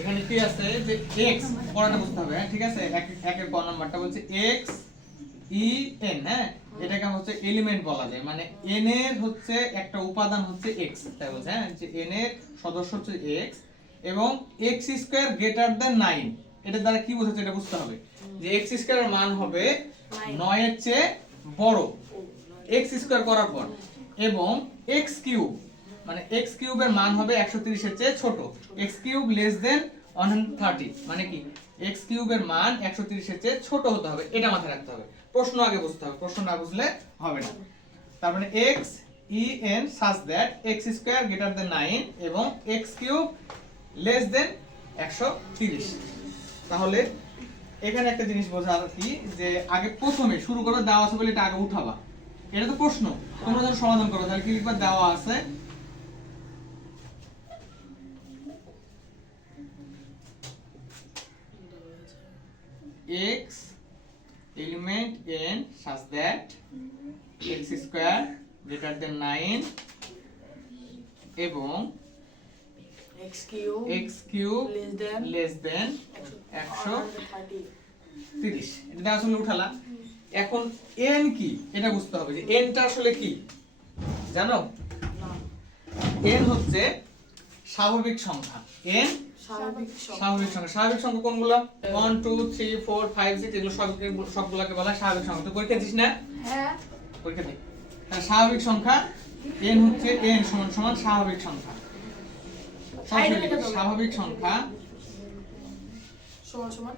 এখানে কি আছে যে x পড়াটা বুঝতে হবে, হ্যাঁ ঠিক আছে। একের ক নাম্বারটা বলছে x e n, হ্যাঁ এটাকে হচ্ছে এলিমেন্ট বলা যায়, মানে n এর হচ্ছে একটা উপাদান হচ্ছে x, তাই বলছে হ্যাঁ যে n এর সদস্য হচ্ছে x এবং x স্কয়ার গ্রেটার দ্যান 9। এটা দ্বারা কি বোঝাচ্ছে এটা বুঝতে হবে যে x স্কয়ারের মান হবে 9 এর চেয়ে বড় x স্কয়ার করার পর, এবং x কিউব মানে x কিউবের মান হবে 130 এর চেয়ে ছোট, x কিউব লেস দেন 130 মানে কি x কিউবের মান 130 এর চেয়ে ছোট হতে হবে, এটা মাথায় রাখতে হবে। প্রশ্ন আগে বুঝতে হবে, প্রশ্ন না বুঝলে হবে না। তার মানে x e n such that x square greater than 9 এবং x কিউব লেস দেন 130। তাহলে এখানে একটা জিনিস বোঝার কি যে আগে প্রথমে শুরু করে দেওয়া আছে বলে এটা আগে উঠাবা, এটা তো প্রশ্ন, তোমরা যখন সমাধান করো তাহলে কি লিখবা, দেওয়া আছে x element n such that x square greater than 9 এবং x cube less than 130। এটা আসলে উঠালা। এখন n কি এটা বুঝতে হবে যে n টা আসলে কি জানো? n হচ্ছে স্বাভাবিক সংখ্যা। n স্বাভাবিক সংখ্যা। স্বাভাবিক সংখ্যা কোনগুলো? 1 2 3 4 5 6 এগুলো সবগুলোকে বলা হয় স্বাভাবিক সংখ্যা। তো পরীক্ষা দিস না? হ্যাঁ পরীক্ষা দিই। তাহলে স্বাভাবিক সংখ্যা n হচ্ছে n সমান সমান স্বাভাবিক সংখ্যা। স্বাভাবিক সংখ্যা সমান সমান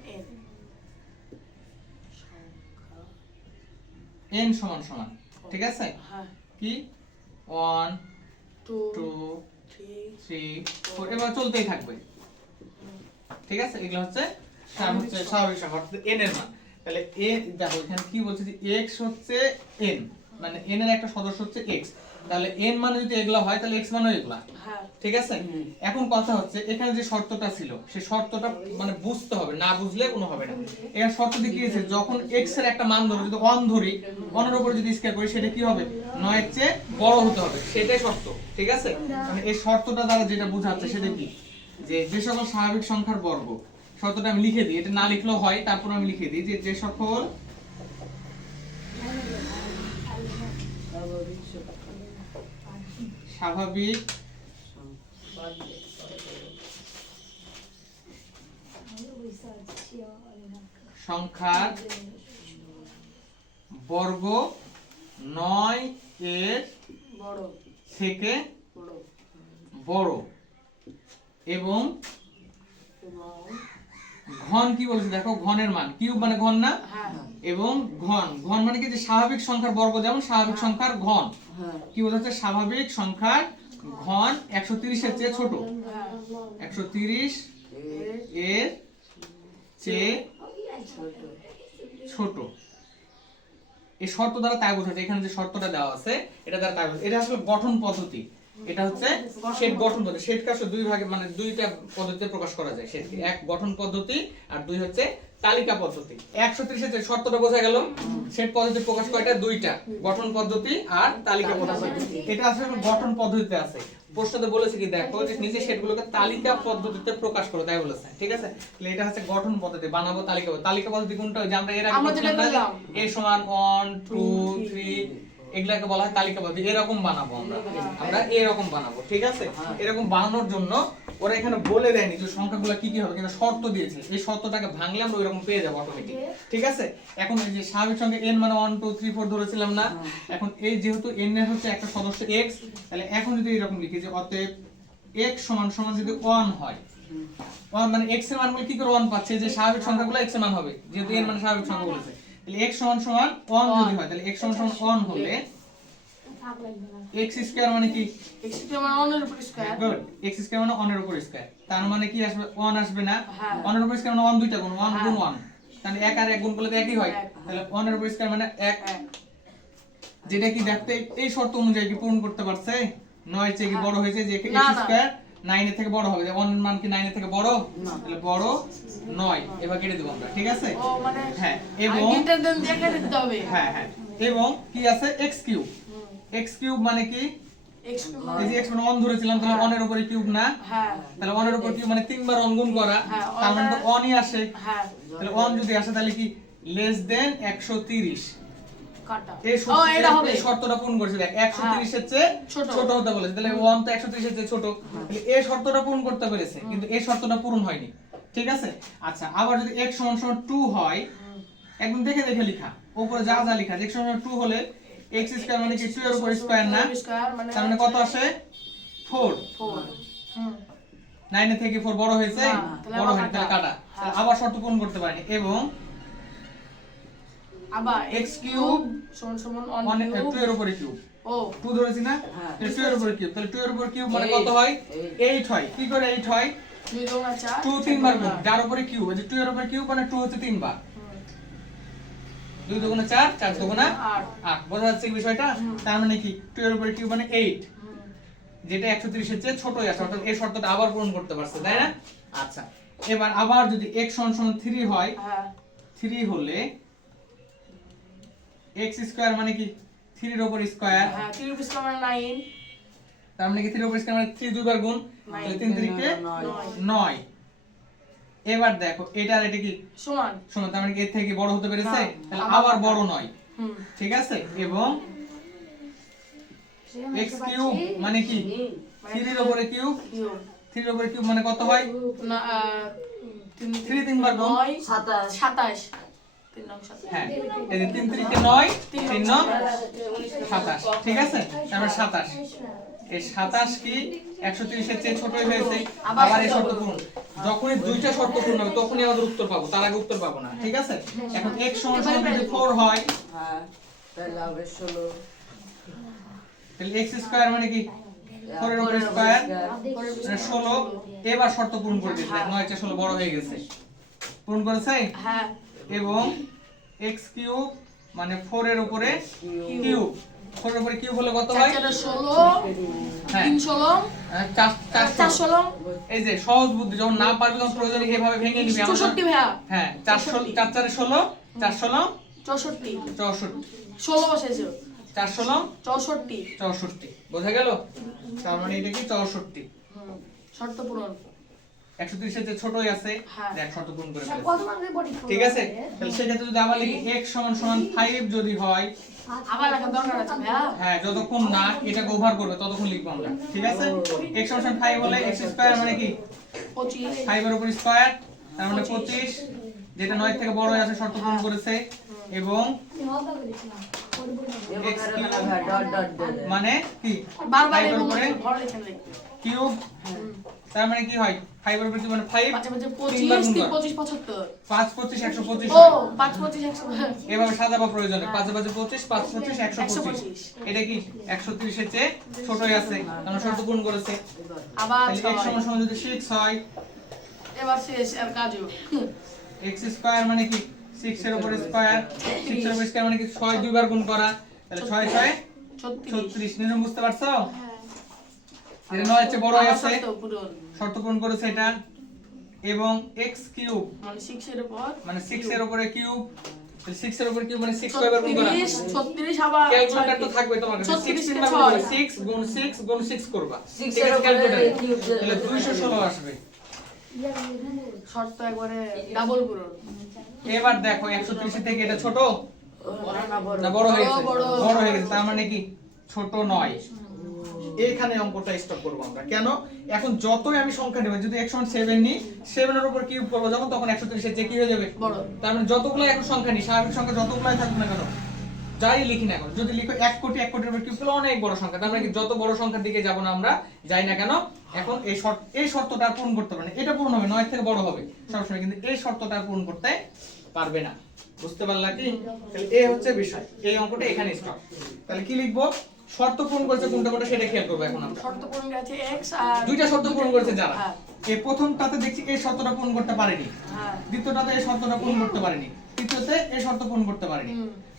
n সমান সমান, ঠিক আছে? হ্যাঁ কি 1 2 2 3 3 4 এবার চলতেই থাকবে, ঠিক আছে? এগুলো হচ্ছে স্বাভাবিক সংখ্যা অর্থাৎ n এর মান। তাহলে a দেখো এখানে কি বলছে যে x হচ্ছে n, মানে n এর একটা সদস্য হচ্ছে x, তাহলে n মানে যদি এগুলা হয় তাহলে x মানে এগুলা, হ্যাঁ ঠিক আছে? এখন কথা হচ্ছে এখানে যে শর্তটা ছিল সেই শর্তটা মানে বুঝতে হবে, না বুঝলে কোনো হবে না। এখানে শর্ত দেখিয়েছে যখন x এর একটা মান ধরো, যদি 1 ধরি 1 এর উপর যদি স্কয়ার করি সেটা কি হবে, 9 এর চেয়ে বড় হতে হবে, সেটাই শর্ত, ঠিক আছে? মানে এই শর্তটা দ্বারা যেটা বোঝাচ্ছে সেটা কি যে যে সকল স্বাভাবিক সংখ্যার বর্গ, শর্তটা আমি লিখে দিই, এটা না লিখলেও হয়, তারপর আমি লিখে দিই যে যে সকল স্বাভাবিক সংখ্যার বর্গ 9 এর বড় থেকে বড় এবং ঘন কি বলেছে দেখো, ঘনের মান কিউব মানে ঘন না, এবং ঘন ঘন মানে কি যে স্বাভাবিক সংখ্যার বর্গ যেমন স্বাভাবিক সংখ্যার ঘন, কি বোঝাচ্ছে স্বাভাবিক সংখ্যার ঘন 130 এর চেয়ে ছোট, 130 এর চেয়ে ছোট। এই শর্ত দ্বারা তাই বোঝাচ্ছে, এখানে যে শর্তটা দেওয়া আছে এটা দ্বারা তাই বোঝাচ্ছে। এটা আসলে গঠন পদ্ধতি, এটা হচ্ছে সেট গঠন পদ্ধতি। সেটকে আসলে দুই ভাগে মানে দুইটা পদ্ধতিতে প্রকাশ করা যায় সেটকে, এক গঠন পদ্ধতি আর দুই হচ্ছে তালিকা পদ্ধতি। 130 এর শর্তটা বোঝা গেল। সেট পদ্ধতি প্রকাশ কয়টা? দুইটা, গঠন পদ্ধতি আর তালিকা পদ্ধতি। এটা আসলে গঠন পদ্ধতিতে আছে। প্রশ্নতে বলেছে কি দেখো যে নিচে সেটগুলোকে তালিকা পদ্ধতিতে প্রকাশ করো, তাই বলেছে, ঠিক আছে? তাহলে এটা হচ্ছে গঠন পদ্ধতি, বানাবো তালিকা পদ্ধতি। তালিকা পদ্ধতি কোনটা? যে আমরা এর আগে বলছিলাম a সমান 1 2 3 এগুলাকে বলা হয় তালিকা পদ্ধতি। এরকম বানাবো আমরা এরকম বানাবো, ঠিক আছে? এরকম বানানোর জন্য ওরা এখানে বলে দেয়নি যে সংখ্যাগুলো কি কি হবে, কিন্তু শর্ত দিয়েছে, এই শর্তটাকে ভাঙলে আমরা ওইরকম পেয়ে যাবো অটোমেটিক, ঠিক আছে? এখন এই যে স্বাভাবিক সংখ্যা n মানে 1 2 3 4 ধরেছিলাম না, এখন এই যেহেতু n এর হচ্ছে একটা সদস্য x, তাহলে এখন যদি এরকম লিখি যে অতএব x সমান সমান যদি 1 হয়, 1 মানে x এর মানগুলো কি করে 1 পাচ্ছে, যে স্বাভাবিক সংখ্যাগুলো x এর মান হবে, যেহেতু n মানে স্বাভাবিক সংখ্যা বলেছে। তাহলে x সমান সমান 1 যদি হয়, তাহলে x সমান সমান 1 হলে x স্কয়ার মানে কি? x স্কয়ার মানে 1 এর উপর স্কয়ার। গুড, x স্কয়ার মানে 1 এর উপর স্কয়ার, তার মানে কি আসবে? 1 আসবে না? 1 এর উপর স্কয়ার মানে 1 দুইটা গুণ, 1 গুণ 1, তাহলে 1 আর 1 গুণ করলে তো একই হয়, তাহলে 1 এর উপর স্কয়ার মানে 1, যেটা কি দেখতে এই শর্ত অনুযায়ী কি পূরণ করতে পারছে? 9 চেয়ে কি বড় হয়েছে, যে x স্কয়ার 9 এর থেকে বড় হবে, যে 1 এর মান কি 9 এর থেকে বড়? তাহলে বড় 9, এবার কেটে দেব আমরা, ঠিক আছে? ও মানে হ্যাঁ, এবং এটা দেন দেখে দিতে হবে। হ্যাঁ হ্যাঁ, এবং কি আছে x কিউব, x কিউব মানে কি x এই যে x মানে 1 ধরেছিলাম, তাহলে 1 এর উপরে কিউব না, হ্যাঁ তাহলে 1 এর উপর কিউব মানে 3 বার 1 গুণ করা, হ্যাঁ, তার মানে তো 1 ই আসে। হ্যাঁ তাহলে 1 যদি আসে তাহলে কি লেস দেন 130। কাটা এই ও এটা হবে এই শর্তটা পূরণ করেছে, দেখ 130 এর চেয়ে ছোট। ছোট হতে বলেছে, তাহলে 1 তো 130 এর চেয়ে ছোট, তাহলে এই শর্তটা পূরণ করতে পেরেছে, কিন্তু এই শর্তটা পূরণ হয়নি। ঠিক আছে, আচ্ছা আবার যদি x সমান সমান 2 হয়, একদম দেখে দেখে লেখা, উপরে যা যা লেখা x সমান 2 হলে x স্কয়ার মানে কি 2 এর উপর স্কয়ার না, স্কয়ার তার মানে কত আসে 4। 4 হুম 9 এর থেকে 4 বড় হয়েছে, না, তাহলে বড় আবার হয়নি, তাহলে কাটা। কাটা, তাহলে আবার শর্ত পূরণ করতে পারেনি। এবং আবার x কিউব সমান সমান 1 1 2 এর উপরে কিউব, ও 2 ধরেছি না, তাহলে 2 এর উপরে কিউব, তাহলে 2 এর উপরে কিউব মানে কত হয় 8 হয়। কি করে 8 হয়, 2 2 না 4 2 3 বার গুণ, যার উপরে কিউব আছে 2 এর উপরে কিউব মানে 2 হচ্ছে 3 বার, 2 দুগুণে 4, 4 দুগুণে 8, বোঝা যাচ্ছে কি বিষয়টা? তার মানে কি 2 এর উপরে কিউব মানে 8, যেটা 130 এর চেয়ে ছোটই আছে, অর্থাৎ এই শর্তটা আবার পূরণ করতে পারছে, তাই না? আচ্ছা এবার আবার যদি x সমান সমান 3 হয়, হ্যাঁ 3 হলে x স্কয়ার মানে কি 3 এর উপর স্কয়ার, হ্যাঁ 3 স্কয়ার মানে 9 তার মানে কি 3 এর উপর স্কয়ার মানে 3 দুইবার গুণ, তাহলে 3 3 কে 9। এবার দেখো এটা আর এটা কি সমান সমান, তার মানে কি এর থেকে কি বড় হতে পেরেছে, হ্যাঁ, তাহলে আবার বড় নয়। হুম ঠিক আছে, এবং x কিউব মানে কি 3 এর উপরে কিউব, কিউব 3 এর উপরে কিউব মানে কত হয় না 3 তিন বার গুণ, 27 3 নং 27 হ্যাঁ এই যে 3 3 কে 9, 3 9 27। ঠিক আছে, তারপর 27, এই 27 কি 130 এর চেয়ে ছোটই হয়েছে, আবার এই শর্ত পূরণ, যখনই দুইটা শর্ত পূরণ হবে তখনই আমাদের উত্তর পাবো, তার আগে উত্তর পাবো না। ঠিক আছে, এখন x সমান সমান যদি 4 হয়, তাহলে হবে 16 তাহলে x স্কয়ার মানে কি 4 এর উপর স্কয়ার মানে 16। এবার শর্ত পূরণ করে দিতে, 9 চেয়ে 16 বড় হয়ে গেছে, পূরণ করেছে। হ্যাঁ এবং x কিউব মানে 4 এর উপরে কিউব, 4 এর উপরে কিউব হলে কত হয় 16 হ্যাঁ 3 16 4 16 এই যে সহজ বুদ্ধি, যখন না পারবে তখন প্রয়োজনে এভাবে ভেঙে নিবি। 64 ভাইয়া হ্যাঁ 4 4 4 16, 4 16 64 64, 16 বসাইছো 4 16 64 64, বোঝা গেল? তার মানে এটা কি 64, শর্ত পূরণ 130 এর চেয়ে ছোটই আছে, হ্যাঁ। দেখ শর্ত পূরণ করে ফেলেছে। ঠিক আছে, তাহলে সেক্ষেত্রে যদি আবার লিখি x সমান সমান 5 যদি হয়, আবার লেখার দরকার আছে ভাইয়া হ্যাঁ যতক্ষণ না এটাকে ওভার করবে ততক্ষণ লিখবো আমরা। ঠিক আছে, x সমান 5 হলে x স্কয়ার মানে কি 25 5 এর উপর স্কয়ার, তার মানে 25, যেটা 9 থেকে বড় আছে শর্ত পূরণ করেছে। এবং x মানে কি বারবার 5 এর উপরে ভর লেখা নেই কিউব, তার মানে কি হয় 5 এর উপরে কিউব মানে 5, 5 5 তিনবার গুণ 25 কর। 25 75 5 25 125 ও হয়। 5 25 100 এভাবে সাজাবা প্রয়োজনে, 5 5 25, 5 25 125, 125 এটা কি 130 এর চেয়ে ছোটই আছে, আমরা শর্ত পূরণ করেছে। আবার তাহলে x সমান সমান যদি 6 হয়, এবার শেষ আর কাজও x স্কয়ার মানে কি 6 এর উপর স্কয়ার, 6 এর উপর স্কয়ার মানে কি 6 দুইবার গুণ করা, তাহলে 6 6 36। নিয়ম বুঝতে পারছো? এটা 9 এর চেয়ে বড় আছে, শর্ত পূরণ শর্ত পূরণ করেছে এটা। এবং x কিউব মানে 6 এর উপর মানে 6 এর উপরে কিউব, তাহলে 6 এর উপরে কিউব মানে 6 কয়বার গুণ করা, 36 আবার ক্যালকুলেটর তো থাকবে তোমার কাছে, 6 36 তিনবার গুণ করবে, 6 গুণ 6 গুণ 6 করবা, ঠিক আছে ক্যালকুলেটর, তাহলে 216 আসবে। শর্ত একবারে ডাবল পূরণ এবার দেখো 130 থেকে এটা ছোট না বড় হয়ে গেছে, বড়। বড় হয়ে গেছে, তার মানে কি ছোট নয়। এখানে অঙ্কটা স্টপ করব আমরা, কেন এখন যতই আমি সংখ্যা নেব, যদি x সমান 7 নি, 7 এর উপর কিউব করব যখন, তখন 130 এর চেয়ে কি হয়ে যাবে বড়। তার মানে যতগুলো এখন সংখ্যা নি, স্বাভাবিক সংখ্যা যতগুলাই থাকুক না কেন, যাই লিখি না কেন, যদি লিখো 1 কোটি 1 কোটির উপর কিউব করলে অনেক বড় সংখ্যা, তার মানে কি যত বড় সংখ্যার দিকে যাব না আমরা, যাই না কেন, এখন এই শর্তটা আর পূরণ করতে পারে না, এটা পূরণ হবে 9 থেকে বড় হবে সবসময়, কিন্তু এই শর্তটা আর পূরণ করতে পারবে না। বুঝতে পারলা কি? তাহলে এই হচ্ছে বিষয়, এই অঙ্কটা এখানে স্টপ। তাহলে কি লিখবো, শর্ত পূরণ করেছে কোনটা কোনটা সেটা খেয়াল করবো এখন আমরা। শর্ত পূরণ আছে x আর দুইটা শর্ত পূরণ করেছে যারা, হ্যাঁ এই প্রথমটাতে দেখছি এই শর্তটা পূরণ করতে পারেনি, হ্যাঁ দ্বিতীয়টাতে এই শর্তটা পূরণ করতে পারেনি, তৃতীয়তে এই শর্ত পূরণ করতে পারেনি,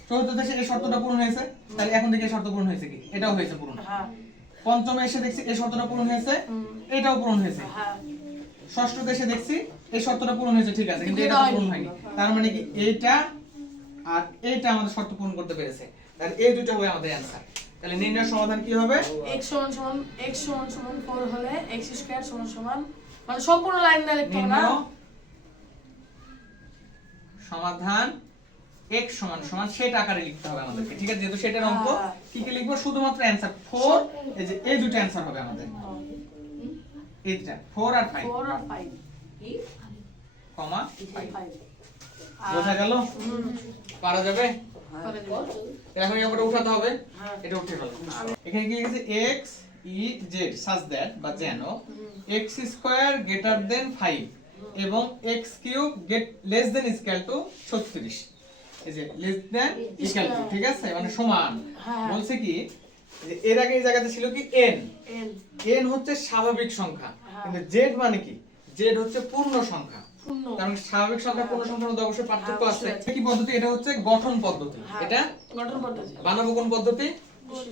চতুর্থতে এসে এই শর্তটা পূরণ হয়েছে, তাহলে এখন দেখি এই শর্ত পূরণ হয়েছে কি, এটাও হয়েছে পূরণ। হ্যাঁ পঞ্চমে এসে দেখছি এই শর্তটা পূরণ হয়েছে, এটাও পূরণ হয়েছে। হ্যাঁ ষষ্ঠতে এসে দেখছি এই শর্তটা পূরণ হয়েছে, ঠিক আছে, কিন্তু এটা পূরণ হয়নি, তার মানে কি এইটা আর এইটা আমাদের শর্ত পূরণ করতে পেরেছে। আর এই দুটো হবে আমাদের অ্যানসার। তাহলে নির্ণয় সমাধান কি হবে? x সমান সমান 4 হলে x স্কয়ার সমান সমান মানে সম্পূর্ণ লাইনটা লিখতে হবে না। নির্ণয় সমাধান x সমান সমান সেট আকারে লিখতে হবে আমাদেরকে, ঠিক আছে? যেহেতু সেটার অঙ্ক কি কি লিখবো? শুধুমাত্র অ্যানসার 4, এই যে এই দুটো অ্যানসার হবে আমাদের, এইটা 4 আর 5 4 আর 5 কমা 5। 5 বোঝা গেল? পারা যাবে? করে দেব। এখন এই অঙ্কটা উঠাতে হবে, হ্যাঁ। এটা উঠে গেল। এখানে কি লিখেছে? x e z such that বা যেন x স্কয়ার গ্রেটার দেন 5 এবং x cube less than equal to 36। এই যে লেস দেন ইকুয়াল টু, ঠিক আছে, মানে সমান। হ্যাঁ। বলছে কি যে এর আগে এই জায়গাতে ছিল কি n, n n হচ্ছে স্বাভাবিক সংখ্যা, হ্যাঁ। কিন্তু z মানে কি? z হচ্ছে পূর্ণ সংখ্যা। পূর্ণ কারণ স্বাভাবিক সংখ্যা পূর্ণ সংখ্যার মধ্যে অবশ্যই পার্থক্য হ্যাঁ, আছে। অবশ্যই। কি পদ্ধতি? এটা হচ্ছে গঠন পদ্ধতি। হ্যাঁ। এটা গঠন পদ্ধতি। বানাবো কোন পদ্ধতি?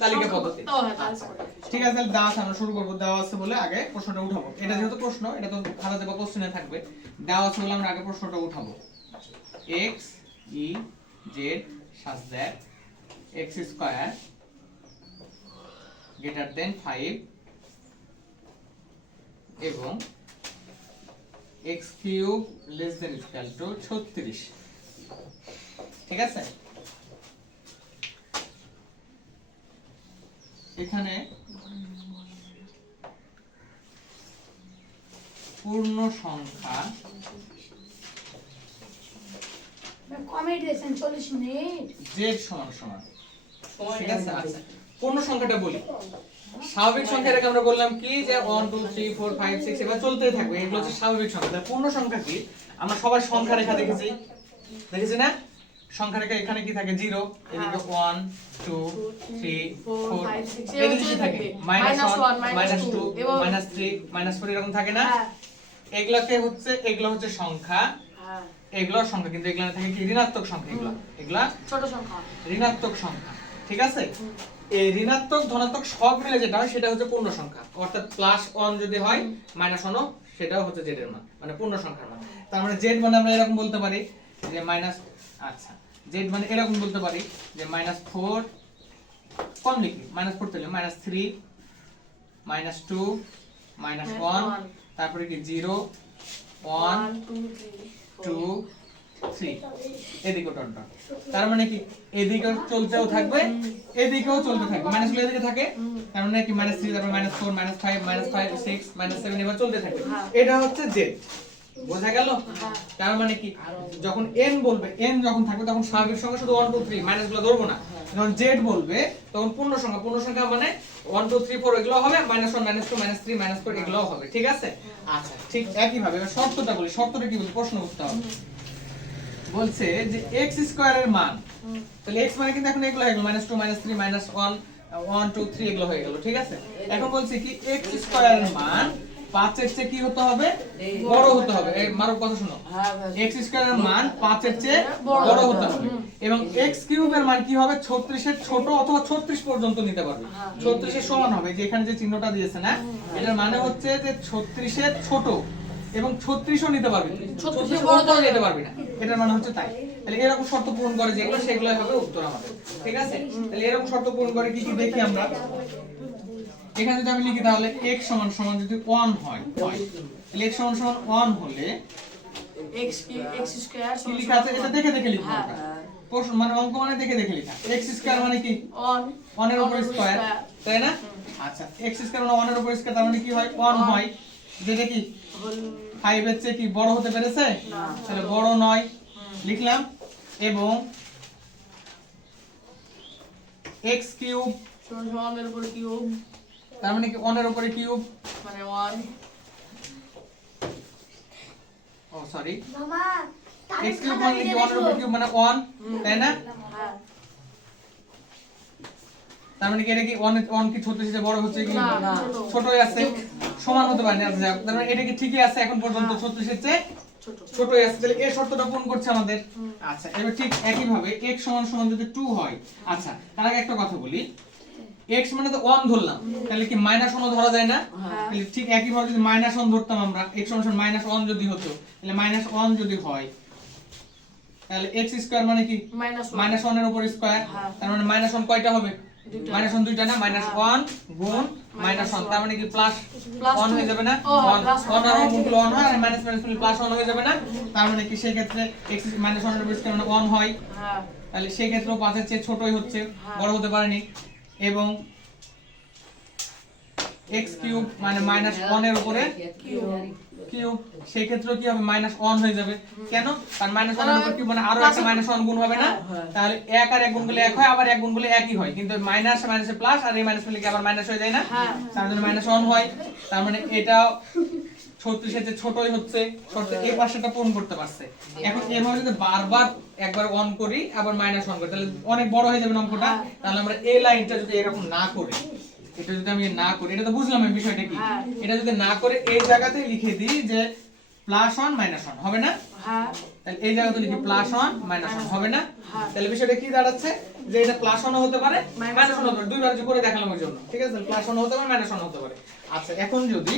তালিকা পদ্ধতি। ও হ্যাঁ, তালিকা পদ্ধতি। ঠিক আছে, তাহলে দেওয়া আছে, আমরা শুরু করবো। দেওয়া আছে বলে আগে প্রশ্নটা উঠাবো। এটা যেহেতু প্রশ্ন, এটা তো খাতাতে বা কোশ্চেনে থাকবে। দেওয়া আছে বলে আমরা আগে প্রশ্নটা উঠাবো। x e z such that x square greater than 5 এবং x cube less than equal to 36, ঠিক আছে? এখানে পূর্ণ সংখ্যা কমেডি দিয়েছেন 40 মিনিট। z সমান সমান, ঠিক আছে? আচ্ছা, পূর্ণ সংখ্যাটা বলি। স্বাভাবিক সংখ্যাটাকে আমরা বললাম কি যে 1 2 3 4 5 6 এভাবে চলতেই থাকবে, এগুলো হচ্ছে স্বাভাবিক সংখ্যা। তাহলে পূর্ণ সংখ্যা কি? আমরা সবাই সংখ্যা রেখা দেখেছি না? সংখ্যা রেখা এখানে কি থাকে? 0, এদিকে 1 2 3 4, 5 6 এদিকে কি থাকে? -1 -2 এবং -3 -4 এরকম থাকে না? হ্যাঁ এগুলো হচ্ছে সংখ্যা, হ্যাঁ এগুলোর সংখ্যা, কিন্তু এগুলো থাকে কি? ঋণাত্মক সংখ্যা। এগুলা ছোট সংখ্যা। ঋণাত্মক সংখ্যা, ঠিক আছে? এই ঋণাত্মক ধনাত্মক সব মিলে যেটা হয় সেটা হচ্ছে পূর্ণ সংখ্যা। অর্থাৎ +1 যদি হয় -1 সেটাও হচ্ছে z এর মান, মানে পূর্ণ সংখ্যার মান। তার মানে z মানে আমরা এরকম বলতে পারি যে আচ্ছা z মানে এরকম বলতে পারি যে -4, কম লিখি, -4 তাহলে -3 -2 -1, তারপরে কি 0 1 2 3, এদিকেও টন টন। তার মানে কি এদিকেও চলতেও থাকবে, এদিকেও চলতে থাকবে। মাইনাস গুলো এদিকে থাকে, তার মানে কি -3, তারপর -4 -5 6 -7 এবার চলতে থাকবে। এটা হচ্ছে z। বোঝা গেল? তার মানে কি যখন n বলবে, n যখন থাকবে তখন স্বাভাবিক সংখ্যা শুধু 1 2 3, মাইনাস গুলো ধরবো না। যখন z বলবে তখন পূর্ণ সংখ্যা মানে 1 2 3 4 এগুলো হবে, -1 -2 -3 -4 এগুলো হবে, ঠিক আছে? আচ্ছা, ঠিক একই ভাবে এবার শর্তটা বলি। শর্তটা কি বলি? প্রশ্ন বুঝতে হবে। বলছে যে x স্কয়ারের মান, তাহলে x মানে কিন্তু এখন এগুলো হয়ে গেল, -2 -3 -1 1 2 3 এগুলো হয়ে গেল, ঠিক আছে? এখন বলছে কি x স্কয়ারের মান 5 এর চেয়ে কি হতে হবে? বড় হতে হবে। এই মারো কথা শুনো, x স্কয়ারের মান 5 এর চেয়ে বড় হতে হবে এবং x কিউবের মান কি হবে? 36 এর ছোট অথবা 36 পর্যন্ত নিতে পারবে। 36 এর সমান হবে, যে এখানে যে চিহ্নটা দিয়েছে না, এটার মানে হচ্ছে যে 36 এর ছোট এবং 36ও নিতে পারবি, 36 এর বড় নিতে পারবি না। এটার মানে হচ্ছে তাই। তাহলে এরকম শর্ত পূরণ করে যেগুলো, সেগুলোই হবে উত্তর আমাদের, ঠিক আছে? তাহলে এরকম শর্ত পূরণ করে কি কি দেখি আমরা। এখানে যদি আমি লিখি তাহলে x সমান সমান যদি 1 হয়, তাহলে x সমান সমান 1 হলে x স্কয়ার কি লেখা আছে এটা দেখে দেখে লিখবো আমরা। প্রশ্ন মানে অঙ্ক মানে দেখে দেখে লেখা। x স্কয়ার মানে কি? 1 এর উপর স্কয়ার, তাই না? আচ্ছা, x স্কয়ার মানে 1 এর উপর স্কয়ার, তার মানে কি হয়? 1 হয়, যেটা কি 5 এর চেয়ে কি বড় হতে পেরেছে? তাহলে বড় নয় লিখলাম। এবং x কিউব সমান 1 এর উপর কিউব, তার মানে কি 1 এর উপরে কিউব, মানে 1 ও সরি, মামা x কিউব মানে কি 1 এর উপর কিউব মানে 1, তাই না? হ্যাঁ তার মানে কি এটা কি 1 কি 36 এর বড় হচ্ছে কি? না, ছোটই আছে, সমান হতে পারে না। আচ্ছা, তার মানে এটা কি ঠিকই আছে এখন পর্যন্ত, 36 এর চেয়ে ছোট। ছোটই আছে। তাহলে এই শর্তটা পূরণ করছে আমাদের। আচ্ছা, এবার ঠিক একই ভাবে x সমান সমান যদি 2 হয়, আচ্ছা তার আগে একটা কথা বলি, x মানে তো 1 ধরলাম, তাহলে কি -1 ধরা যায় না? তাহলে ঠিক একই ভাবে যদি -1 ধরতাম আমরা, x সমান সমান -1 যদি হতো, তাহলে -1 যদি হয় তাহলে x স্কয়ার মানে কি মাইনাস -1 এর উপর স্কয়ার, হ্যাঁ। তার মানে -1 কয়টা হবে? দুইটা। -1 দুইটা না, -1 গুণ -1, তার মানে কি প্লাস Plus 1 হয়ে two। যাবে না? ও, 1 plus 1 আর one। 1 গুণগুলো 1 হয়, আর মাইনাস মাইনাস করলে প্লাস 1 হয়ে যাবে না? তার মানে কি সেই ক্ষেত্রে x -1 এর উপর স্কয়ার মানে 1 হয়, হ্যাঁ তাহলে সেই ক্ষেত্রেও 5 এর চেয়ে ছোটই হচ্ছে, হ্যাঁ। বড় হতে পারেনি। এবং x কিউব মানে -1 এর উপরে কিউব, সেই ক্ষেত্রেও কি হবে? -1 হয়ে যাবে। কেন? কারণ -1 এর উপর কিউব মানে আরো একটা -1 গুণ হবে না? তাহলে 1 আর 1 গুণ করলে 1 হয়, আবার 1 গুণ করলে একই হয়, কিন্তু মাইনাস মাইনাসে প্লাস, আর এই মাইনাস করলে কি আবার মাইনাস হয়ে যায় না? হ্যাঁ। তার জন্য -1 হয়। তার মানে এটা 36 এর চেয়ে ছোটই হচ্ছে, শর্ত এই পাশেটা পূরণ করতে পারছে। এখন এভাবে যদি বারবার একবার অন করি আবার -1 করি, তাহলে অনেক বড় হয়ে যাবে অঙ্কটা। তাহলে আমরা এই লাইনটা যদি এরকম না করি, এটা যদি আমি না করি, এটা তো বুঝলাম এই বিষয়টা কি। হ্যাঁ। এটা যদি না করে এই জায়গাতেই লিখে দিই যে +1 -1 হবে না? হ্যাঁ তাহলে এই জায়গাতে লিখি +1 -1 হবে না? হ্যাঁ। তাহলে বিষয়টা কি দাঁড়াচ্ছে যে এটা +1 হতে পারে Minus -1 হতে পারে, দুইবার যে করে দেখালাম ওই জন্য, ঠিক আছে? +1 হতে পারে -1 হতে পারে। আচ্ছা, এখন যদি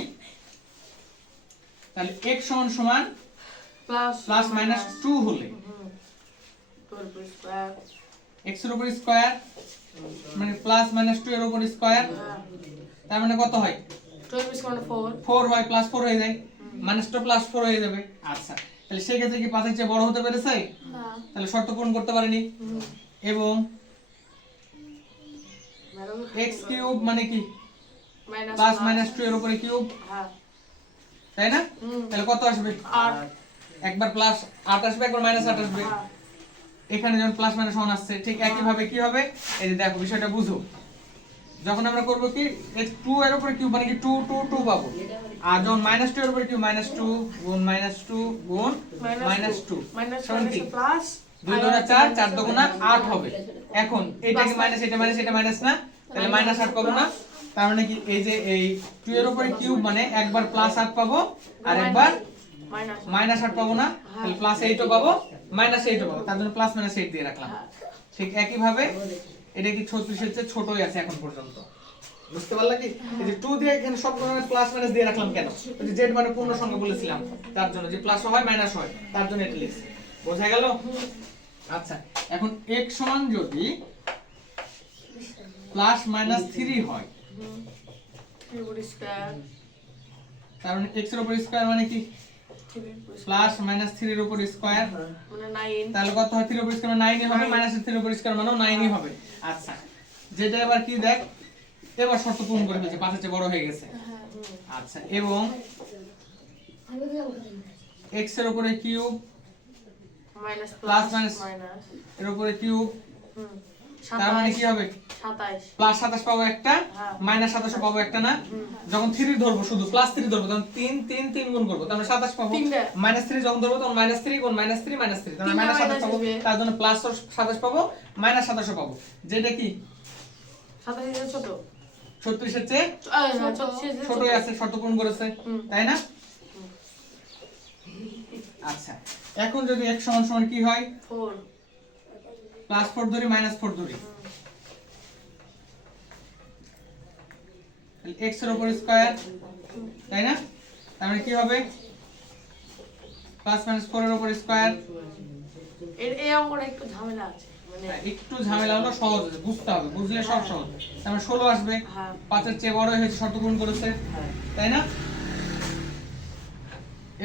তাহলে x সমান প্লাস +-2 হলে তোর স্কয়ার x এর উপর স্কয়ার মানে +-2 এর উপর স্কয়ার, তার মানে কত হয়? 12 স্কয়ার 4 4 হয়, +4 হয়ে যায়, -2 +4 হয়ে যাবে। আচ্ছা, তাহলে সেই ক্ষেত্রে কি 5 এর চেয়ে বড় হতে পেরেছে? হ্যাঁ তাহলে শর্ত পূরণ করতে পারেনি। এবং x কিউব মানে কি +-2 এর উপরে কিউব, হ্যাঁ তাই না? তাহলে কত আসবে? 8 একবার +8 আসবে, একবার -8 আসবে। এখানে যখন +-1 আসছে, ঠিক একই ভাবে কি হবে? এই যে দেখো, বিষয়টা বুঝো। যখন আমরা করব কি x2 এর উপরে কিউব মানে কি 2 2 2 পাবো, আর যখন -2 এর উপরে কিউব -2 গুণ -2 গুণ -2 সমান কি? প্লাস 2 দুগুণা 4, 4 দুগুণা 8 হবে। এখন এটা কি মাইনাস, এটা মাইনাস, এটা মাইনাস না? তাহলে -8 পাবো না? তার মানে কি এই যে এই 2 এর উপরে কিউব মানে একবার +8 পাবো আর একবার -8 পাবো না? তাহলে +8ও পাবো, -8ও পাবো, তার জন্য +-8 দিয়ে রাখলাম। ঠিক একই ভাবে এটা কি 36 এর চেয়ে ছোটই আছে এখন পর্যন্ত। বুঝতে পারলা কি? এই যে 2 দিয়ে এখানে সব ধরনের প্লাস মাইনাস দিয়ে রাখলাম কেন? ওই যে z মানে পূর্ণ সংখ্যা বলেছিলাম, তার জন্য যে প্লাস হয় মাইনাস হয়, তার জন্য এটা লিখছি। বোঝা গেল? আচ্ছা, এখন x সমান যদি +-3 হয়, তার মানে x এর উপর স্কয়ার মানে কি +-3 এর উপর স্কয়ার, মানে 9 তাহলে কত হয়? 3 এর উপর স্কয়ার মানে 9 হবে, -3 এর উপর স্কয়ার মানেও 9ই হবে। আচ্ছা, যেটা এবার কি দেখ, এবার শর্ত পূরণ করে ফেলছে, 5 এর চেয়ে বড় হয়ে গেছে। আচ্ছা, এবং x এর উপরে কিউব মাইনাস প্লাস মাইনাস এর উপরে কিউব, তার মানে কি হবে? 27 +27 পাবো একটা, -27 পাবো একটা না? যখন 3 ধরবো, শুধু +3 ধরবো, তখন 3 3 3 গুণ করব, তার মানে 27 পাবো। তিনটা। -3 যখন ধরবো তখন -3 গুণ -3 -3, তার মানে তিনটা -27 minus পাবো, আসবে। তার জন্য +27 পাবো, -27 পাবো, যেটা কি 27 এর ছোট 36 এর চেয়ে ছোটই আছে, শর্ত পূরণ করেছে, তাই না? আচ্ছা, এখন যদি x সমান কি হয়? 4 +4 ধরি, -4 ধরি, তাহলে x এর উপর স্কয়ার, তাই না? তার মানে কি হবে? +-4 এর উপর স্কয়ার। এই অঙ্কটা একটু ঝামেলা আছে, মানে একটু ঝামেলা হলো, সহজ আছে, বুঝতে হবে, বুঝলে সব সহজ। তার মানে 16 আসবে, হ্যাঁ 5 এর চেয়ে বড় হয়েছে, শর্ত পূরণ করেছে, তাই না?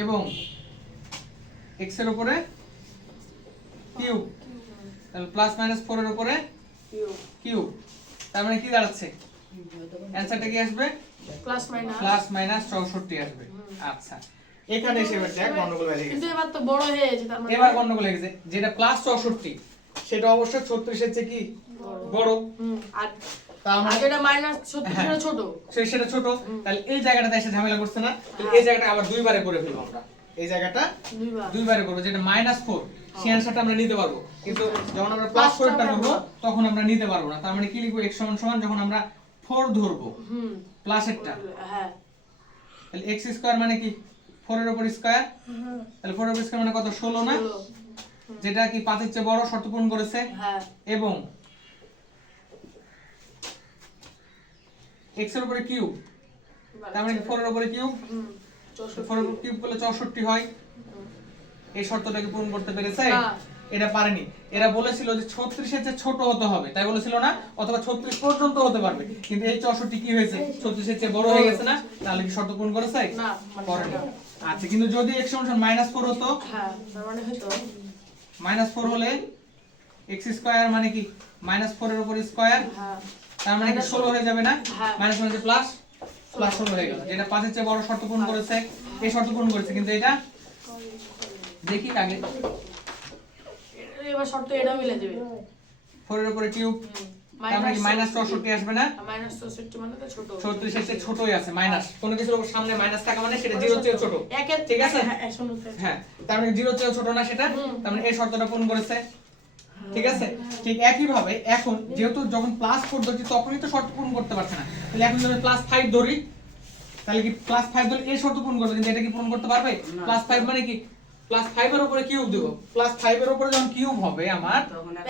এবং x এর উপরে কিউব, তাহলে +-4 এর উপরে কিউব, তার মানে কি দাঁড়াচ্ছে? অ্যানসারটা কি আসবে? প্লাস মাইনাস +-64 আসবে। আচ্ছা, এখানে এসে এবার দেখ গন্ডগোল হয়ে গেছে। কিন্তু এবার তো বড় হয়ে গেছে, তার মানে এবার গন্ডগোল হয়ে গেছে, যেটা +64 সেটা অবশ্যই 36 এর চেয়ে কি বড়, আর তার মানে যেটা মাইনাস 36 ছোট সেটা ছোট। তাহলে এই জায়গাটাতে এসে ঝামেলা করছে না? তাহলে এই জায়গাটা আবার দুইবারে করে ফেলবো আমরা, এই জায়গাটা দুইবার দুইবারে করবো, যেটা -4 সেই অ্যানসারটা আমরা নিতে পারবো, কিন্তু যখন আমরা +4 টা করব তখন আমরা নিতে পারবো না। তার মানে কি লিখবো? x সমান যখন আমরা 4 ধরবো প্লাসেরটা, হ্যাঁ তাহলে x স্কয়ার মানে কি 4 এর উপর স্কয়ার, তাহলে 4 এর উপর স্কয়ার মানে কত? 16 না? যেটা কি 5 এর চেয়ে বড়, শর্ত পূরণ করেছে। হ্যাঁ এবং x এর উপরে কিউব, তার মানে 4 এর উপরে কিউব, 4 এর উপর কিউব করলে 64 হয়। এই শর্তটাকে পূরণ করতে পেরেছে? না এটা পারেনি। এরা বলেছিল যে 36 এর চেয়ে ছোট হতে হবে, তাই বলেছিল না, অথবা 36 পর্যন্ত হতে পারবে, কিন্তু এই 64 কি হয়েছে 36 এর চেয়ে বড় হয়ে গেছে না, তাহলে কি শর্ত পূরণ করেছে? না, করেনি। আচ্ছা, কিন্তু যদি x সমান -4 হতো, হ্যাঁ তার মানে হয়তো -4 হলে x স্কয়ার মানে কি -4 এর উপর স্কয়ার, হ্যাঁ তার মানে কি 16 হয়ে যাবে না, হ্যাঁ। মাইনাস মানে প্লাস 16 হয়ে গেল, যেটা 5 এর চেয়ে বড় শর্ত পূরণ করেছে, এই শর্ত পূরণ করেছে, কিন্তু এটা দেখি আগে এবার শর্ত এটাও মিলে দেবে 4 এর উপরে কিউব, তার মানে কি -64 আসবে না, -64 মানে তো ছোট 36 এর চেয়ে ছোটই আছে, মাইনাস কোন কিছুর উপর সামনে মাইনাস থাকা মানে সেটা 0 এর চেয়ে ছোট, একের ঠিক আছে? হ্যাঁ 100 হ্যাঁ, তার মানে 0 এর চেয়ে ছোট না সেটা, তার মানে এই শর্তটা পূরণ করেছে, ঠিক আছে? ঠিক একই ভাবে এখন যেহেতু যখন +4 ধরছি তখনই তো শর্ত পূরণ করতে পারছে না, তাহলে এখন যদি +5 ধরি, তাহলে কি +5 ধরলে এই শর্ত পূরণ করবে, কিন্তু এটা কি পূরণ করতে পারবে? +5 মানে কি +5 এর উপরে কিউব দেব, +5 এর উপরে যখন কিউব হবে আমার,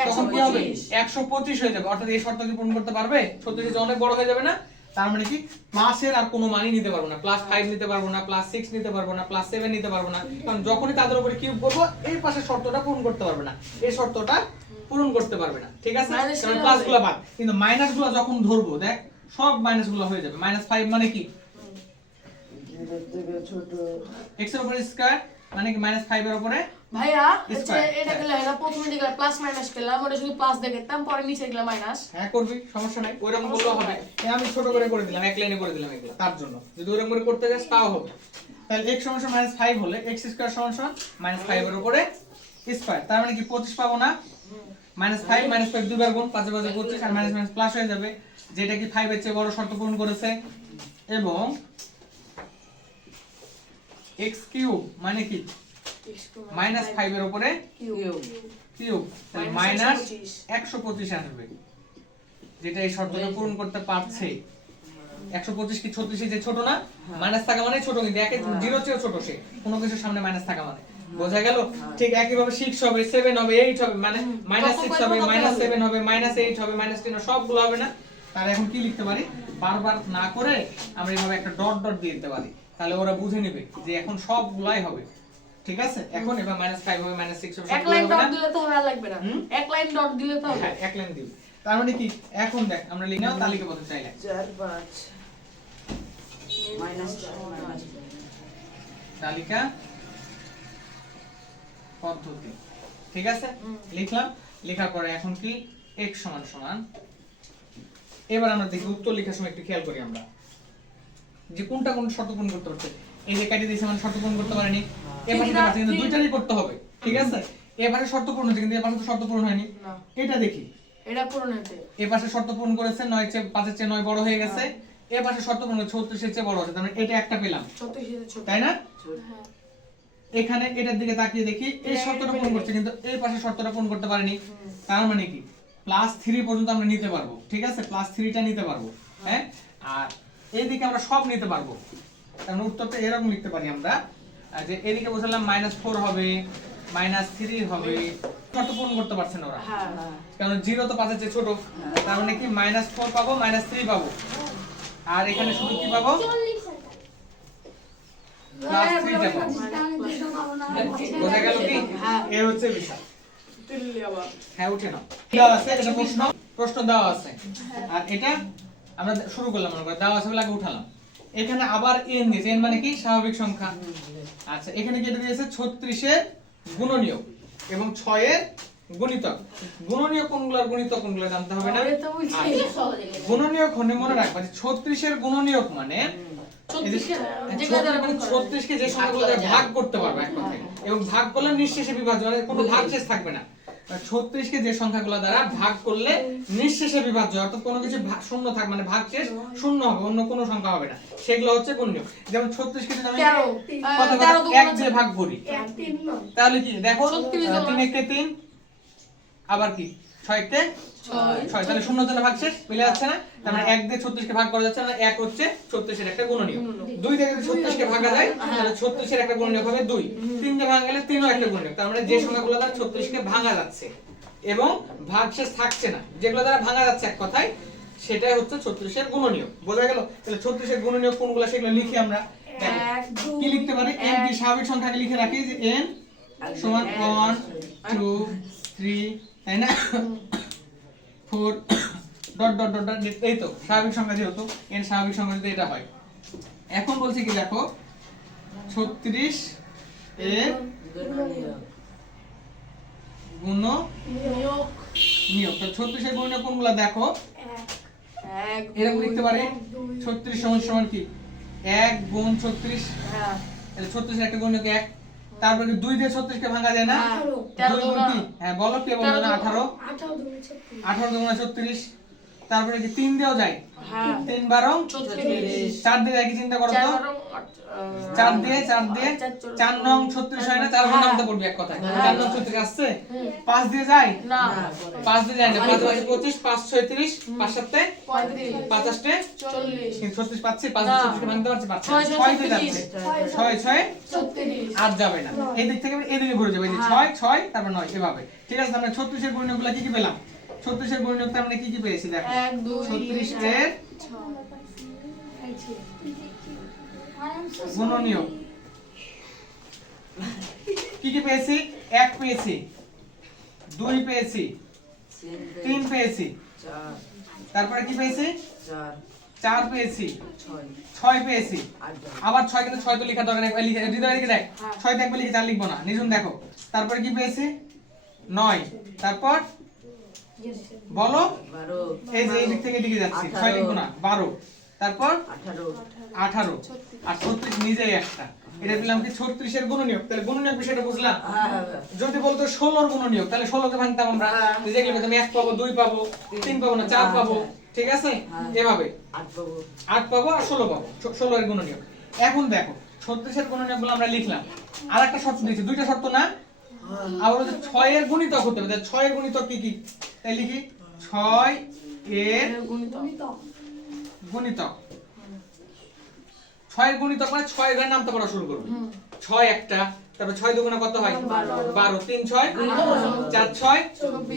তখন কি হবে 125 হয়ে যাবে, অর্থাৎ এই শর্ত কি পূরণ করতে পারবে? 36 এর চেয়ে অনেক বড় হয়ে যাবে না, তার মানে কি প্লাসের আর কোনো মানই নিতে পারবো না, +5 নিতে পারবো না, +6 নিতে পারবো না, +7 নিতে পারবো না, কারণ যখনই তাদের উপরে কিউব করব এই পাশের শর্তটা পূরণ করতে পারবে না, এই শর্তটা পূরণ করতে পারবে না, ঠিক আছে? মাইনাস কারণ গুলো প্লাসগুলো বাদ, কিন্তু মাইনাসগুলো যখন ধরবো দেখ সব মাইনাসগুলো হয়ে যাবে, -5 মানে কি এর থেকে ছোট x এর উপরে স্কয়ার মানে কি -5 এর উপরে ভাইয়া Square, এটা গেলে এটা প্রথমে দিকে প্লাস মাইনাস করলাম, ওটা শুধু প্লাস দেখতাম, পরে নিচে গেলাম মাইনাস। হ্যাঁ করবি, সমস্যা নাই, ওইরকম করলেও হবে, আমি ছোট করে দিলাম, এক লাইনে করে দিলাম এগুলো তার জন্য, যদি ওইরকম করে করতে যাস তাও হবে। তাহলে x সমান -5 হলে x স্কয়ার সমান -5 এর উপরে স্কয়ার, তার মানে কি 25 পাবো না, -5 -5 দুইবার গুণ, 5 এর পাশে 25 আর মাইনাস মাইনাস প্লাস হয়ে যাবে, যেটা কি 5 এর চেয়ে বড় শর্ত পূরণ করেছে, এবং x কিউব মানে কি -5 এর উপরে কিউব কিউব, তাহলে Minus -125 আসবে, যেটা এই শর্তটা পূরণ করতে পারছে। 125 কি 36 এর চেয়ে ছোট না, মাইনাস থাকা মানে ছোট, কিন্তু একে 0 চেয়ে ছোট, সে কোনো কিছুর সামনে মাইনাস থাকা মানে, বোঝা গেল? ঠিক একই ভাবে 6 হবে, 7 হবে, 8 হবে, মানে -6 হবে, -7 হবে, -8 হবে, -10 হবে, সবগুলো হবে না, তার এখন কি লিখতে পারি, বারবার না করে আমরা এইভাবে একটা ডট ডট দিয়ে দিতে পারি, তাহলে ওরা বুঝে নেবে যে এখন সবগুলাই হবে, ঠিক আছে? এখন এবার -5 হবে, -6 হবে, এক সবগুলো লাইন হবে ডট না, দিলে তো আর লাগবে না, এক লাইন ডট দিলে তো হবে। হ্যাঁ এক লাইন দিই, তার মানে কি এখন দেখ আমরা লিখলাম তালিকাবদ্ধ চাইলে 4 5 মাইনাস তালিকা পদ্ধতি, ঠিক আছে? লিখলাম, লেখার পরে এখন কি x সমান সমান, এবার আমরা দেখি উত্তর লেখার সময় একটু খেয়াল করি আমরা যে কোনটা কোন শর্ত পূরণ করতে পারছে, এই যে কাটি দিয়েছে মানে শর্ত পূরণ করতে পারেনি, এবারে পারছে কিন্তু দুইটারই করতে হবে, ঠিক আছে? এবারে শর্ত পূরণ হচ্ছে কিন্তু এবারে তো শর্ত পূরণ হয়নি, না এটা দেখি এটা পূরণ হয়েছে, এ পাশে শর্ত পূরণ করেছে 9 এর চেয়ে 5 এর চেয়ে 9 বড় হয়ে গেছে, এ পাশে শর্ত পূরণ করেছে 36 এর চেয়ে বড় হচ্ছে, তার মানে এটা একটা পেলাম, 36 এর ছোট, তাই না? হ্যাঁ এখানে এটার দিকে তাকিয়ে দেখি এই শর্তটা পূরণ করছে কিন্তু এই পাশে শর্তটা পূরণ করতে পারেনি, তার মানে কি +3 পর্যন্ত আমরা নিতে পারবো, ঠিক আছে? +3টা নিতে পারবো, হ্যাঁ, আর এইদিকে আমরা সব নিতে পারবো, কারণ উত্তরটা এরকম লিখতে পারি আমরা যে এদিকে বসালাম -4 হবে, -3 হবে, শর্ত পূরণ করতে পারছে না ওরা, হ্যাঁ কারণ 0 তো 5 এর চেয়ে ছোট, তার মানে কি -4 পাবো, -3 পাবো, আর এখানে শুধু কি পাবো, +3টা পাবো, বোঝা গেল কি? এই হচ্ছে বিষয়, দিল্লি আবার হ্যাঁ উঠে নাও, দেওয়া আছে এটা প্রশ্ন দেওয়া আছে, আর এটা আমরা শুরু করলাম, মনে করে দেওয়া আছে বলে আগে উঠালাম, এখানে আবার n দিয়েছে, n মানে কি স্বাভাবিক সংখ্যা, আচ্ছা এখানে কি এটা দিয়েছে 36 এর গুণনীয়ক এবং 6 এর গুণিতক, গুণনীয়ক কোনগুলো আর গুণিতক কোনগুলো জানতে হবে না, এটা তো বুঝছি আচ্ছা, গুণনীয়ক হলে মনে রাখবা যে 36 এর গুণনীয়ক মানে 36 কে যে সংখ্যাগুলো দ্বারা ভাগ করতে পারবে এক কথায়, এবং ভাগ করলে নিঃশেষে বিভাজ্য, মানে কোনো ভাগশেষ থাকবে না, 36 কে যে সংখ্যাগুলো দ্বারা ভাগ করলে নিঃশেষে বিভাজ্য, অর্থাৎ কোনো কিছু শূন্য থাকবে, মানে ভাগশেষ শূন্য হবে, অন্য কোনো সংখ্যা হবে না, সেগুলো হচ্ছে গুণনীয়ক। যেমন 36 কে যদি আমি 1 দিয়ে ভাগ করি তাহলে কি দেখো 3 কে 3, আবার কি 6 কে 6, তাহলে শূন্য জন্য ভাগশেষ মিলে যাচ্ছে না, তার মানে 1 দিয়ে 36 কে ভাগ করা যাচ্ছে না, 1 হচ্ছে 36 এর একটা গুণনীয়ক, 2 দিয়ে যদি 36 কে ভাগা যায় তাহলে 36 এর একটা গুণনীয়ক হবে 2, 3 দিয়ে ভাঙা গেলে 3 ও একটা গুণনীয়ক, তার মানে যে সংখ্যাগুলো দ্বারা 36 কে ভাঙা যাচ্ছে এবং ভাগশেষ থাকছে না, যেগুলো দ্বারা ভাঙা যাচ্ছে এক কথায়, সেটাই হচ্ছে 36 এর গুণনীয়ক, বোঝা গেল? তাহলে 36 এর গুণনীয়ক কোনগুলো সেগুলো লিখি আমরা, কি লিখতে পারি, n কি স্বাভাবিক সংখ্যাকে লিখে রাখি যে n সমান 1 2 3 তাই না 4 ডট ডট ডট ডট এই তো স্বাভাবিক সংখ্যা যেহেতু n স্বাভাবিক সংখ্যা যদি এটা হয় এখন বলছি কি দেখো 36 এর গুণ নিয়োগ নিয়োগ তো 36 এর গুণ কোনগুলা দেখো এক এরকম লিখতে পারে 2 36 সমান সমান কি 1 গুণ 36 হ্যাঁ তাহলে 36 এর একটা গুণক 1 তারপর কি 2 দিয়ে 36 কে ভাঙা যায় না হ্যাঁ, 2 13 গুণ কি হ্যাঁ বলো কে বলবো না 18 18 2 36 18 দুগুণা 36 তারপরে কি 3 দিয়েও যায় হ্যাঁ 3 12 36 4 দিয়ে কি চিন্তা করো তো 4 দিয়ে 4 নং 36 হয় না 4 নং নামটা পড়বে এক কথায় 4 নং 36 আসছে 5 দিয়ে যায় না 5 দিয়ে যায় না 5 আছে 25 5 36 5 7 35 50 তে 40 কিন্তু 36 পাচ্ছি 5 না। 36 কে ভাঙতে পারছি পাচ্ছি 6 6 দিয়ে যাচ্ছে 6 6 36 আর যাবে না এই দিক থেকে এই দিকে ঘুরে যাবে এই যে 6 6 তারপর 9 এভাবে ঠিক আছে আমরা 36 এর গুণনগুলো কি কি পেলাম 36 এর গুণনক আমরা কি কি পেয়েছি দেখো 1 2 36 এর গুণনীয়ক কি কি পেয়েছি 1 পেয়েছি 2 পেয়েছি 3 পেয়েছি তারপরে কি পেয়েছি 4 পেয়েছি 6 পেয়েছি আবার 6 কিন্তু 6 তো লেখা দরকার নেই লিখে হৃদয় লিখে দেখ 6 তে একবার লিখে 4 লিখবো না নিজুন দেখো তারপরে কি পেয়েছি 9 তারপর বলো এই যে এই দিক থেকে এদিকে যাচ্ছি 6 লিখবো না 12 তারপর 18 আর 36 নিজেই একটা এটা পেলাম কি 36 এর গুণনীয়ক তাহলে গুণনীয়ক বিষয়টা বুঝলাম যদি বলতো 16 এর গুণনীয়ক তাহলে 16 কে ভাঙতাম আমরা দেখলে তুমি 1 পাবো 2 পাবো 3 পাবো না 4 পাবো ঠিক আছে এভাবে 8 পাবো আর 16 পাবো 16 এর গুণনীয়ক এখন দেখো 36 এর গুণনীয়ক গুলো আমরা লিখলাম আর একটা শর্ত দিয়েছি দুইটা শর্ত না আবার হচ্ছে 6 এর গুণিতক হতে হবে তাহলে 6 এর গুণিতক কি কি তাই লিখি 6 এর গুণিতক 6 এর গুণিতক মানে 6 এর নামটা পড়া শুরু করব 6 একটা তারপর 6 দুগুণে কত হয় 12 3 6 4 6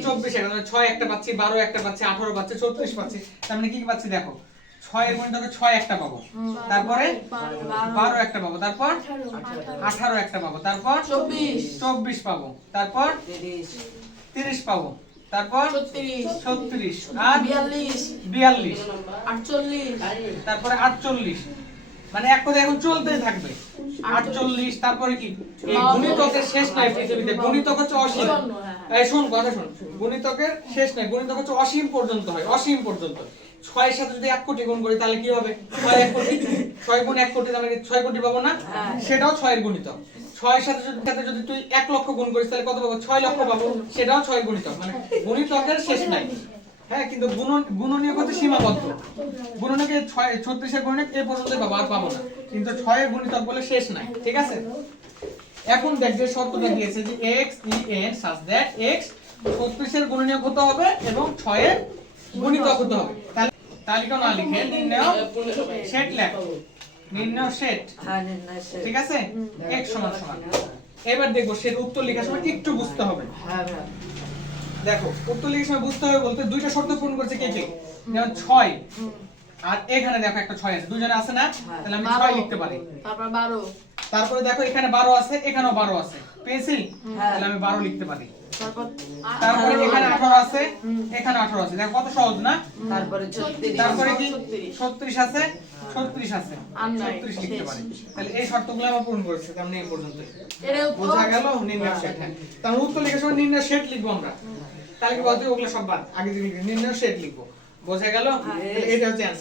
24 এর মানে 6 একটা পাচ্ছি 12 একটা পাচ্ছি 18 পাচ্ছি 34 পাচ্ছি তার মানে কি কি পাচ্ছি দেখো 6 এর গুণিতকে 6 একটা পাবো তারপরে 12 একটা পাবো তারপর 18 একটা পাবো তারপর 24 পাবো তারপর 30 পাবো তারপর 36 আর 42 48 তারপরে 48 মানে এক কথা এখন চলতেই থাকবে 48 তারপরে কি এই গুণিতকের শেষ নাই পৃথিবীতে গুণিতক হচ্ছে অসীম এই শুন কথা শুন গুণিতকের শেষ নাই গুণিতক হচ্ছে অসীম পর্যন্ত হয় অসীম পর্যন্ত 6 এর সাথে যদি 1 কোটি গুণ করি তাহলে কি হবে 6 1 কোটি 6 গুণ 1 কোটি তাহলে 6 কোটি পাবো না সেটাও 6 এর গুণিতক 6 এর সাথে যদি তুই 1 লক্ষ গুণ করিস তাহলে কত পাবো 6 লক্ষ পাবো সেটাও 6 এর গুণিতক মানে গুণিতকের শেষ নাই হ্যাঁ কিন্তু গুণনীয়ক হচ্ছে সীমাবদ্ধ গুণনীয়কে 36 এর গুণনীয়ক এই পর্যন্তই পাবো আর পাবো না কিন্তু 6 এর গুণিতক বলে শেষ নাই ঠিক আছে এখন দেখ যে শর্তটা দিয়েছে যে x en such that x 36 এর গুণনীয়ক হতে হবে এবং 6 এর গুণিতক হতে হবে তাহলে তালিকা না লিখে নির্ণয় সেট লেখ নির্ণয় সেট ঠিক আছে x সমান সমান এবার দেখো সেট উত্তর লেখার সময় একটু বুঝতে হবে দেখো উত্তর লেখার সময় বুঝতে হবে বলতে দুইটা শর্ত পূরণ করছে কে কে যেমন 6 আর এখানে দেখো একটা 6 আছে দুজনে আছে না তাহলে আমি 6 লিখতে পারি তারপর 12 তারপরে দেখো এখানে 12 আছে এখানেও 12 আছে পেয়েছি তাহলে আমি 12 লিখতে পারি তারপরে এখানে 18 আছে এখানে 18 আছে দেখো কত সহজ না তারপরে কি 36 আছে 36 আছে 36 লিখতে পারি তাহলে এই শর্তগুলো আমরা পূরণ করেছি তাহলে এই পর্যন্ত বোঝা গেল নির্ণয় সেট হ্যাঁ তাহলে উত্তর লেখার সময় নির্ণয় সেট লিখবো আমরা তাহলে কি বলতে ওগুলো সব বাদ আগে যে নির্ণয় সেট লিখবো বোঝা গেল এটা হচ্ছে অ্যানসার